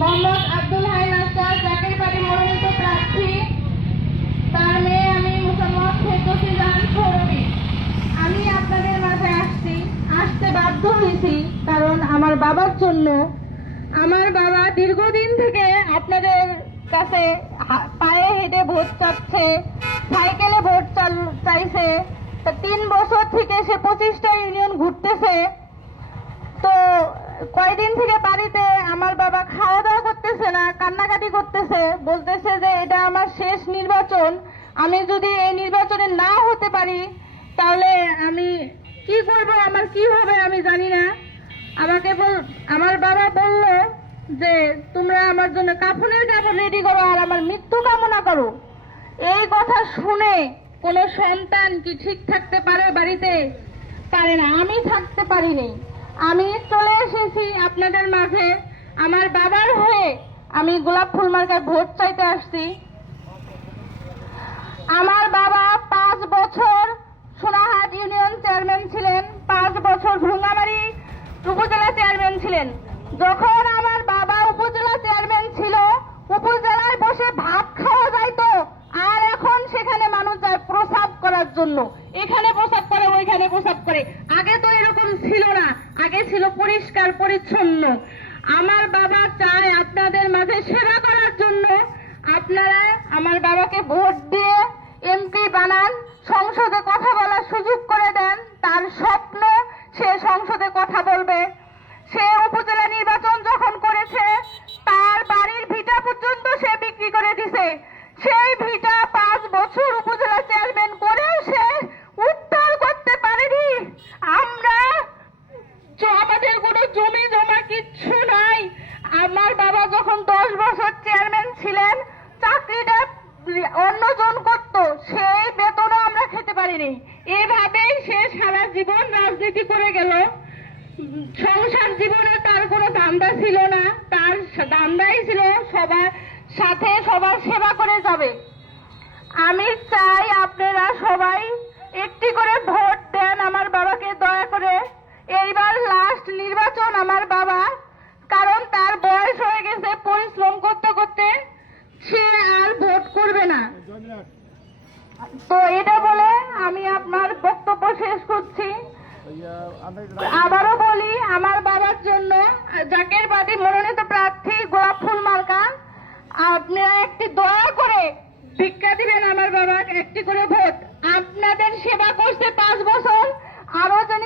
Mohammad Abdul high নাস্তার জাকের বাড়ি মনোনীত প্রার্থী, তার মেয়ে আমি মুসাম্মদ ফেরদৌসী জাহান সৌরভী। আমি আপনাদের মাঝে আসতে বাধ্য হয়েছি কারণ আমার বাবার জন্য। আমার বাবা দীর্ঘদিন থেকে আপনাদের কাছে পায়ে হেঁটে ভোট চাচ্ছে, সাইকেলে ভোট চাইছে। 3 বছর থেকে সে 25টা ইউনিয়ন ঘুরতেছে। তো কয়দিন থেকে বাড়িতে আমার বাবা খাওয়া দাওয়া করতেছে না, কান্নাকাটি করতেছে, বলতেছে যে এটা আমার শেষ নির্বাচন, আমি যদি এই নির্বাচনে না হতে পারি তাহলে আমি কি করব, আমার কি হবে আমি জানি না। আমার বাবা বলল যে তোমরা আমার জন্য কাফনের কাপড় রেডি করো আর আমার মৃত্যু কামনা করো। এই কথা শুনে কোনো সন্তান কি ঠিক থাকতে পারে? বাড়িতে পারে না। আমি থাকতে পারিনি। আমি চলে এসেছি আপনাদের মাঝে আমার বাবার হয়ে। আমি গোলাপ ফুল মার্কায় ভোট চাইতে আসছি। আমার বাবা 5 বছর সোনাহাট ইউনিয়ন চেয়ারম্যান ছিলেন, 5 বছর ভুঙ্গামারি উপজেলা চেয়ারম্যান ছিলেন। যখন আমার বাবা উপজেলা চেয়ারম্যান ছিল, উপজেলায় বসে ভাত খাওয়া যাইতো, আর এখন সেখানে মানুষ যায় প্রসাব করার জন্য। এখানে প্রসাব করে, ওইখানে প্রসাব করে। আগে তো এরকম ছিল না, আগে ছিল পরিষ্কার পরিচ্ছন্ন। আমার বাবা চায় আপনাদের মাঝে সেবা করার জন্য। আপনারা আমার বাবাকে ভোট দিয়ে এমপি বানান, সংসদে কথা বলার সুযোগ করে দেন। তার স্বপ্ন সে সংসদে কথা বলবে। সে উপজেলা নির্বাচন যখন করেছে, তার বাড়ির ভিটা পর্যন্ত সে বিক্রি করে দিছে। সেই ভিটা 5 বছর উপজেলা চেয়ারম্যান করেও সে উদ্ধার করতে পারেনি। আমাদের কোনো জমি জমা কিচ্ছু নাই। আমার বাবা যখন 10 বছর চেয়ারম্যান ছিলেন, চাকরিটা অন্যজন করত, সেই বেতনও আমরা খেতে পারিনি। এভাবেই সে সারা জীবন রাজনীতি করে গেল। সংসার জীবনে তার কোনো ধান্দা ছিল না, তার ধান্দাই ছিল সবার সাথে সবার সেবা করে যাবে। আমি চাই আপনারা সবাই একটি করে ভোট দেন আমার বাবাকে, দয়া করে। এইবার লাস্ট নির্বাচন আমার বাবা, কারণ তার বয়স হয়ে গেছে, পরিশ্রম করতে করতে সে আর ভোট করবে না। তো এটা বলে আমি আপনার বক্তব্য শেষ করছি। আবারও বলি, আমার বাবার জন্য জাকের বাড়ি মনোনীত প্রার্থী গোলাপ ফুল মার্কা, আপনারা একটি দয়া করে ভিক্ষা দিবেন আমার বাবা, একটি করে ভোট। আপনাদের সেবা করছে 5 বছর, আরো যেন